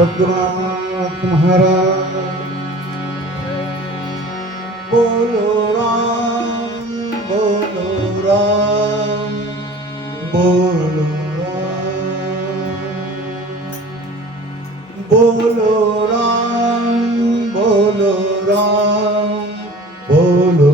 સદગુરુનાથ મહારાજ બોલો રામ બોલો રામ બોલો રામ બોલો રામ બોલો રામ બોલો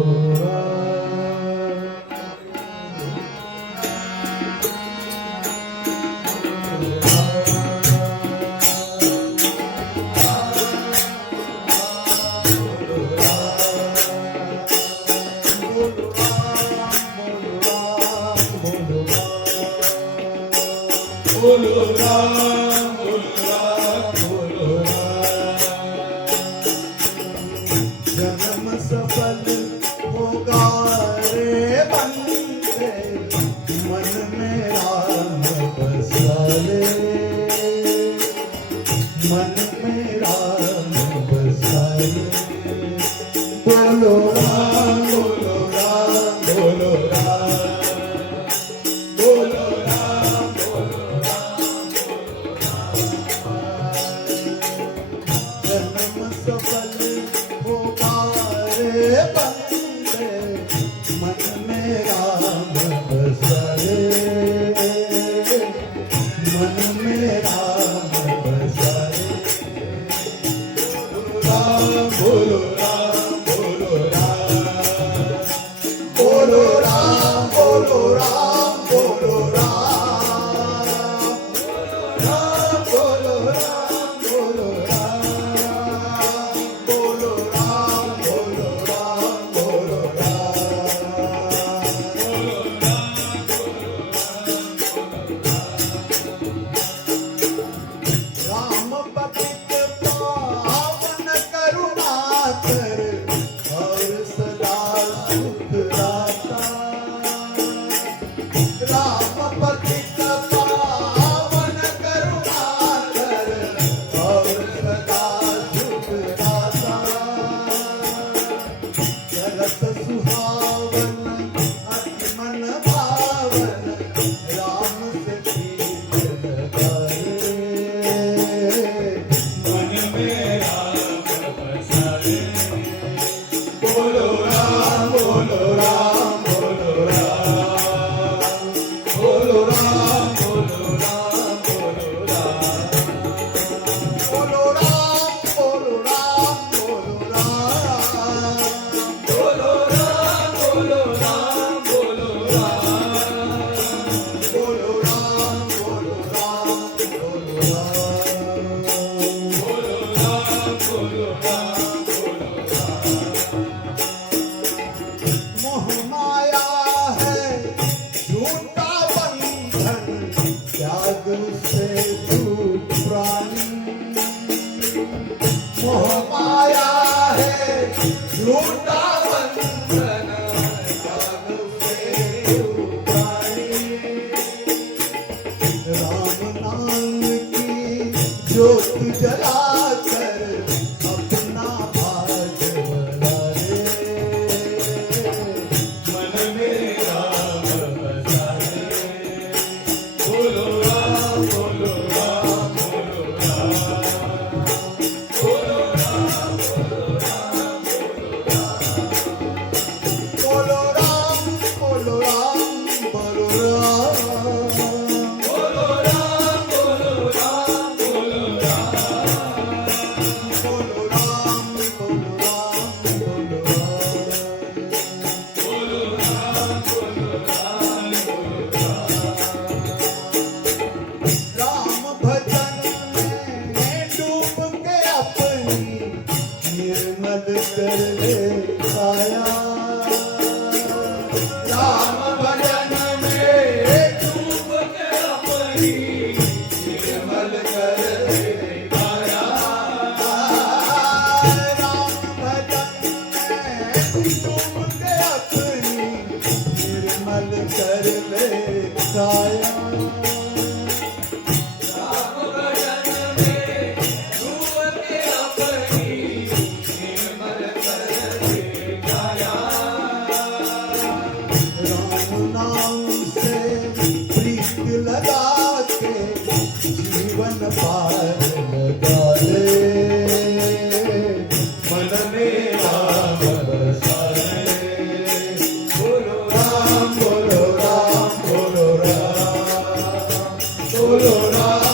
बोलो राम बोलो राम जन्म सफल होगा रे बंदे मन में राम बसा ले मन में राम बसा ले बोलो राम बोलो राम बोलो राम बोलो सफल होगा रे बंदे मन में राम बसा रे मन में राम बसा रे बोलो राम बोलो राम बोलो राम बोलो राम बोलो राम बोलो राम बोलो राम ज्योत जला कर अपना भाग बना रे मन में राम बसा रे बोलो राम बोलो राम बोलो राम बोलो राम बोलो राम बोलो राम बोलो राम बोलो राम कर ले आया राम भजन में डूब के अपनी निर्मल कर ले आया राम भजन में डूब के अपनी निर्मल कर ले आया जीवन पार लगा બોલો રામ